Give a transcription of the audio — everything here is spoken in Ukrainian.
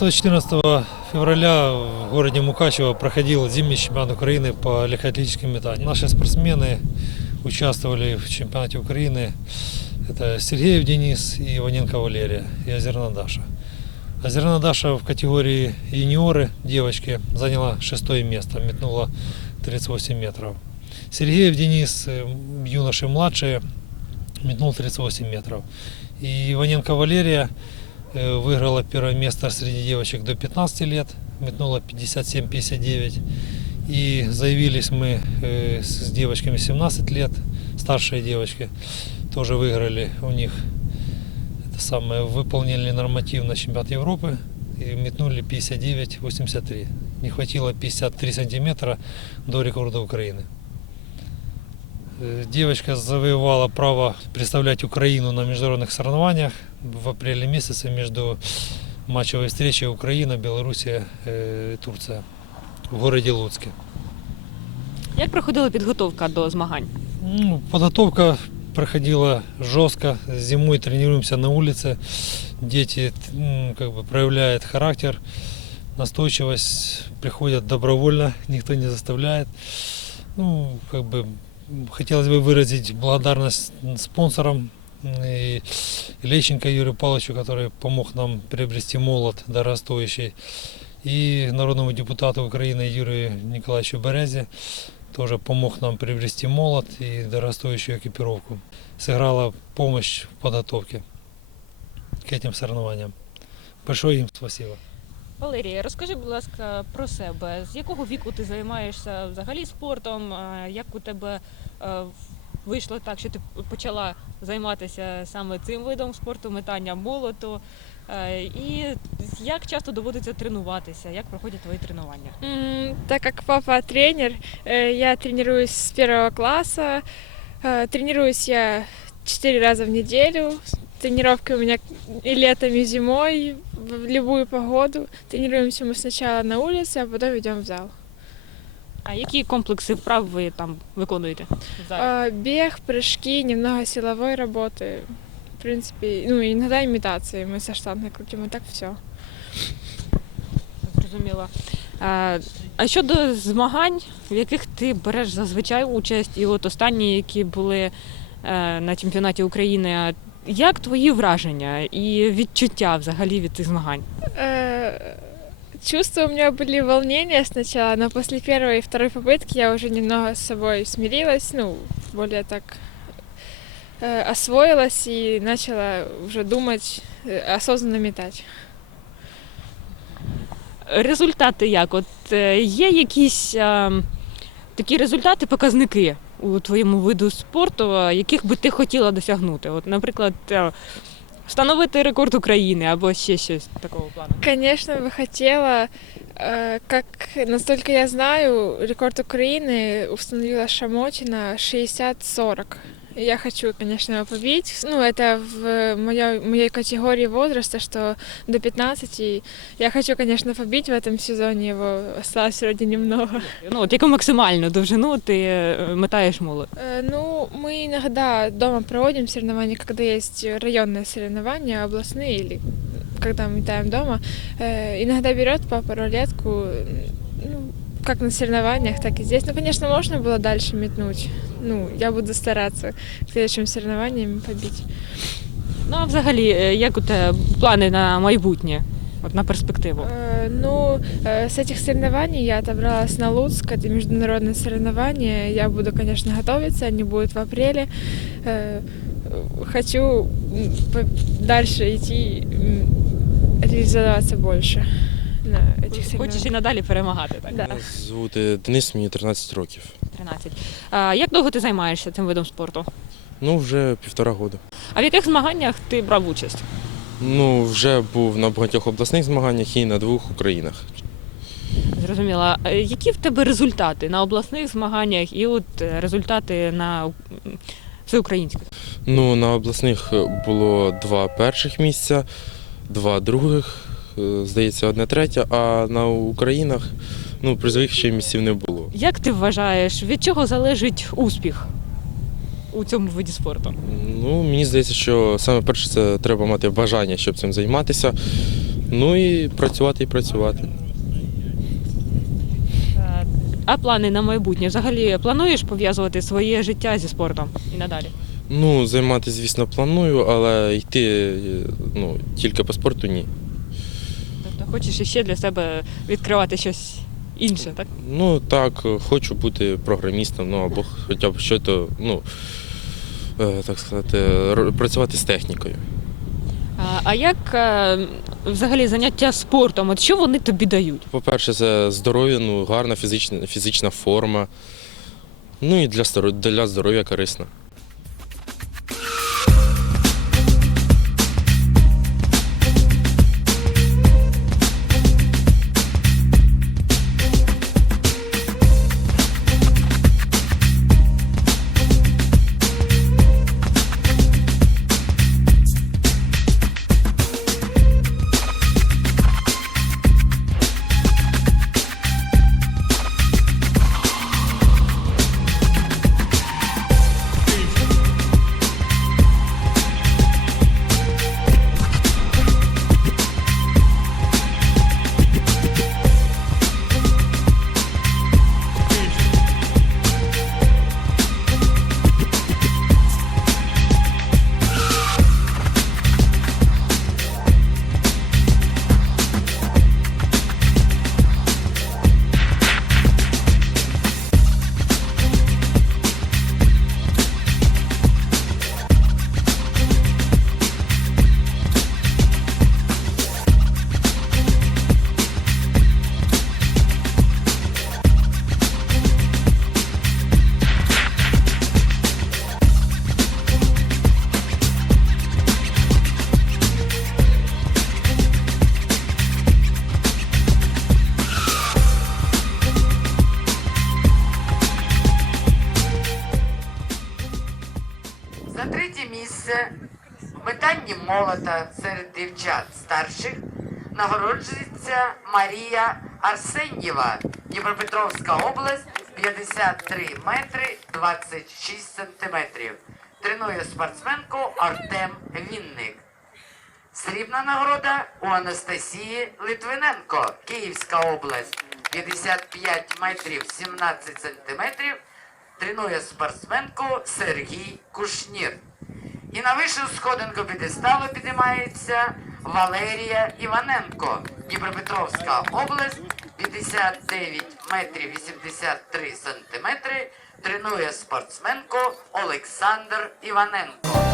13-14 февраля в городе Мукачево проходил зимний чемпионат Украины по легкоатлетическим метаниям. Наши спортсмены участвовали в чемпионате Украины. Это Сергеев Денис и Иваненко Валерия и Озерна Даша. Озерна Даша в категории юниоры, девочки, заняла шестое место, метнула 38 метров. Сергеев Денис, э, юноши младшие, метнул 38 метров. И Иваненко Валерия выиграла первое место среди девочек до 15 лет, метнула 57-59. И заявились мы э, с девочками 17 лет, старшие девочки, тоже выиграли у них это самое, выполнили норматив на чемпионат Европы и метнули 59-83. Не хватило 53 сантиметра до рекорда Украины. Э, Девочка завоевала право представлять Украину на международных соревнованиях в апреле месяце между матчевой встречей Украина, Белоруссия, э, Турция в городе Луцке. Як проходила підготовка до змагань? Ну, подготовка проходила жестко. Зимой тренируемся на улице. Дети м, как бы проявляют характер, настойчивость, приходят добровольно, никто не заставляет. Ну, как бы м, хотелось бы выразить благодарность спонсорам и Лещенко Юрию Павловичу, который помог нам приобрести молот дорогостоящий, и народному депутату Украины Юрию Николаевичу Березе, тоже помог нам приобрести молот и дорогостоящую экипировку. Сыграла помощь в подготовке к этим соревнованиям. Большое им спасибо. Валерія, розкажи, будь ласка, про себе. З якого віку ти займаєшся взагалі спортом? Е, Як у тебе е, вийшло так, що ти почала займатися саме цим видом спорту, метання молоту? Е, І як часто доводиться тренуватися? Як проходять твої тренування? М, Так как папа тренер, э, я тренируюсь с первого класса. Э, Тренируюсь я четыре раза в неделю. Тренировки у меня и летом, и зимой, в любую погоду. Тренируемся мы сначала на улице, а потом идем в зал. А які комплекси вправ ви там виконуєте? в залі? А, Бег, прыжки, немного силовой работы. В принципе, ну, иногда имитации. Мы со штангой крутим, и так все. Зрозуміло. А, а щодо змагань, в яких ти береш зазвичай участь, і от останні, які були е, на чемпіонаті України, а як твої враження і відчуття взагалі від цих змагань? Э, Чувства у меня были волнения сначала, но после первой и второй попытки я уже немного с собой смирилась, ну, более так э, освоилась и начала уже думать, э, осознанно метать. Результати як? От е, є якісь е, такі результати, показники у твоєму виду спорту, е, яких би ти хотіла досягнути? От, наприклад, е, встановити рекорд України або ще щось такого плану. Конечно, бы хотела, э, как, насколько я знаю, рекорд Украины установила Шамотина 60-40. И Я хочу, конечно, его побить. Ну, это в моей, моей категории возраста, что до 15. Я хочу, конечно, побить в этом сезоне его. Осталось вроде немного. Ну, от яку максимальну довжину ти е, метаєш молот? Э, Ну, мы иногда дома проводим соревнования, когда есть районные соревнования, областные или когда мы метаем дома. Э, Иногда берет папа рулетку, ну, как на соревнованиях, так и здесь. Ну, конечно, можно было дальше метнуть. Ну, я буду стараться к следующим соревнованиям побить. Ну, а взагалі, е, як у тебе плани на майбутнє, от на перспективу? Э, Ну, э, с этих соревнований я отобралась на Луцк, это международные соревнования. Я буду, конечно, готовиться, они будут в апреле. Э, Хочу м, по- дальше идти, м, реализоваться больше на этих Хочеш і соревнованиях. надалі перемагати, так? Да. Мене звати Денис, мені 13 років. 13. Як довго ти займаєшся цим видом спорту? Ну, вже півтора року. А в яких змаганнях ти брав участь? Ну, вже був на багатьох обласних змаганнях і на двох Українах. Зрозуміла. Які в тебе результати на обласних змаганнях і от е, результати на всеукраїнських? Ну, на обласних було два перших місця, два других, е, здається, одне третє, а на Українах ну, призових ще місців не було. Як ти вважаєш, від чого залежить успіх у цьому виді спорту? Ну, мені здається, що саме перше це треба мати бажання, щоб цим займатися. Ну і працювати і працювати. А плани на майбутнє? Взагалі плануєш пов'язувати своє життя зі спортом і надалі? Ну, займатися, звісно, планую, але йти ну, тільки по спорту ні. Тобто хочеш іще для себе відкривати щось інше, так? Ну так, хочу бути програмістом, ну або хоча б щось, ну, е, так сказати, працювати з технікою. А, а як е, взагалі заняття спортом? От що вони тобі дають? По-перше, це здоров'я, ну, гарна фізична, фізична форма. Ну і для здоров'я, для здоров'я корисно. Молота серед дівчат старших нагороджується Марія Арсенєва, Дніпропетровська область, 53 метри 26 сантиметрів. Тренує спортсменку Артем Вінник. Срібна нагорода у Анастасії Литвиненко, Київська область, 55 метрів 17 сантиметрів. Тренує спортсменку Сергій Кушнір. І на вищу сходинку підесталу підіймається Валерія Іваненко, Дніпропетровська область, 59 метрів 83 сантиметри. Тренує спортсменку Олександр Іваненко.